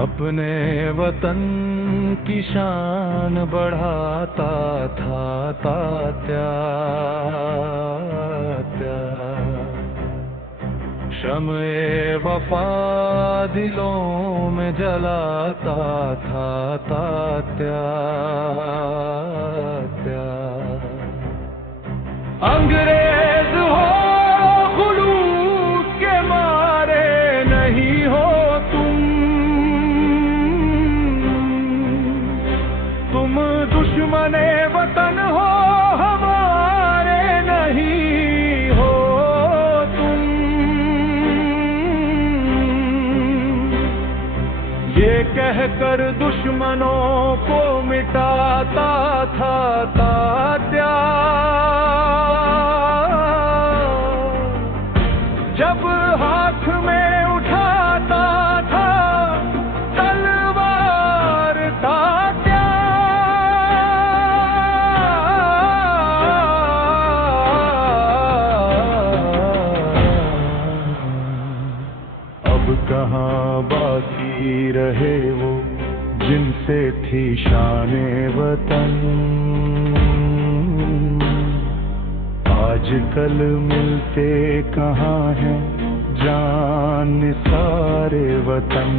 अपने वतन की शान बढ़ाता था तात्या, शम्ए वफा दिलों में जलाता था तात्या। अंग्रेज हो खुलूस के मारे नहीं हो तुम दुश्मने वतन हो हमारे नहीं हो तुम। ये कहकर दुश्मनों को मिटाता था तात्या, जब हाथ में उठाता था तलवार तात्या। अब कहाँ बाकी रहे वो जिनसे थी शाने वतन, आजकल मिलते कहाँ हैं जान सारे वतन।